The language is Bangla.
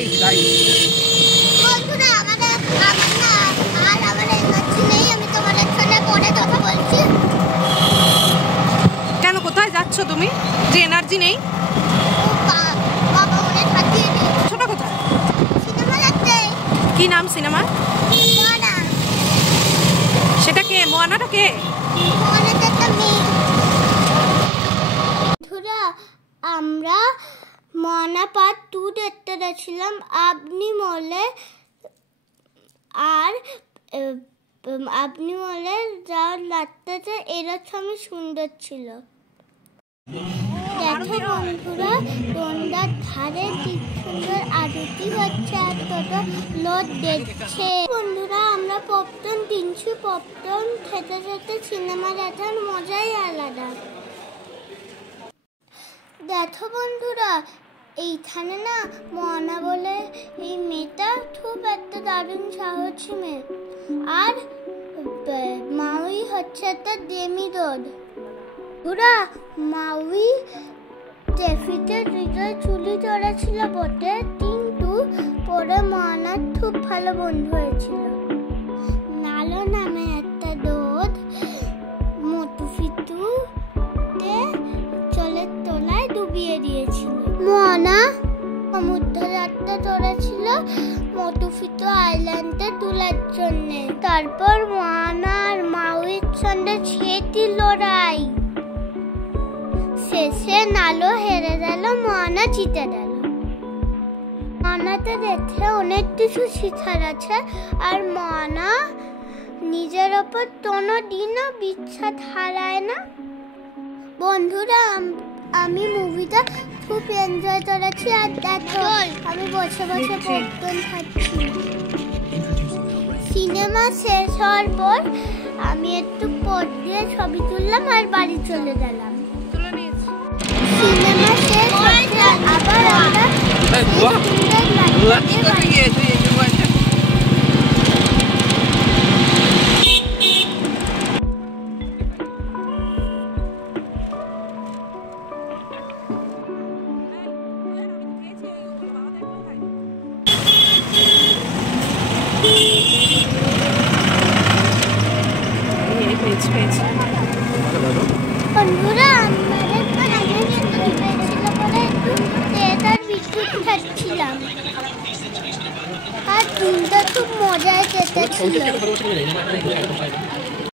গাইড গাইড বন্ধুরা আমাদের আমার না আর আমার এনার্জি নেই, আমি তোমাদের সাথে পরে কথা বলছি। কেন, কোথায় যাচ্ছ তুমি যে এনার্জি নেই? বাবা অনেক হাতিয়ে দিই। ছোটা কোথায়? সিনেমা দেখতে। কি নাম সিনেমা? মোয়ানা। সেটা কে? মোয়ানাটা কে? মোয়ানাটা একটা মেয়ে। বন্ধুরা আমরা মোয়ানা পার্ট 2 দেখতে গেছিলাম আপনি মলে, আর আপনি মলে যা লাগতেছে এরকম সুন্দর ছিল। দেখো বন্ধুরা গন্ডার ধারে কি সুন্দর আরতি হচ্ছে আর কত লোক দেখছে। বন্ধুরা আমরা পপকর্ন কিনছি, পপকর্ন খেতে খেতে সিনেমা দেখার মজাই আলাদা। দেখো বন্ধুরা এইখানে না মোয়ানা বলে এই মেয়েটা খুব একটা দারুণ সাহসী মেয়ে, আর মাউই হচ্ছে একটা ডেমিগড। পুরা মাউই ট্রাফিকের হৃদয় চুলি চড়া ছিল বটে, কিন্তু পরে মোয়ানার খুব ভালো বন্ধু হয়েছিল। নালো নামে একটা দোদ মোটু ফিতুকে জলের তলায় ডুবিয়ে দিয়েছিল। মোয়ানা সমুদ্র যাত্রা চড়েছিল মোটু ফিতু আইল্যান্ডে তোলার জন্য। তারপর মোয়ানা আর মাউইর সঙ্গে ছেটি লড়াই, শেষে নালো হেরে গেল, মোয়ানা জিতে গেল। মোয়ানাতে দেখে অনেক কিছু শিখার আছে, আর মোয়ানা নিজের ওপর কোনোদিনও বিশ্বাস হারায় না। বন্ধুরা আমি মুভিটা খুব এনজয় করেছি, আর দেখো আমি বসে বসে পপকর্ন খাচ্ছি। সিনেমা শেষ হওয়ার পর আমি একটু পর দিয়ে ছবি তুললাম আর বাড়ি চলে গেলাম। সিনেমা শেষ হচ্ছে, আবার আমরা বন্ধুরা আমাদের পেয়েছিল বলে একটু তেজ আর বিস্কুট খাচ্ছিলাম, আর দিনটা খুব মজায় কেটেছিল।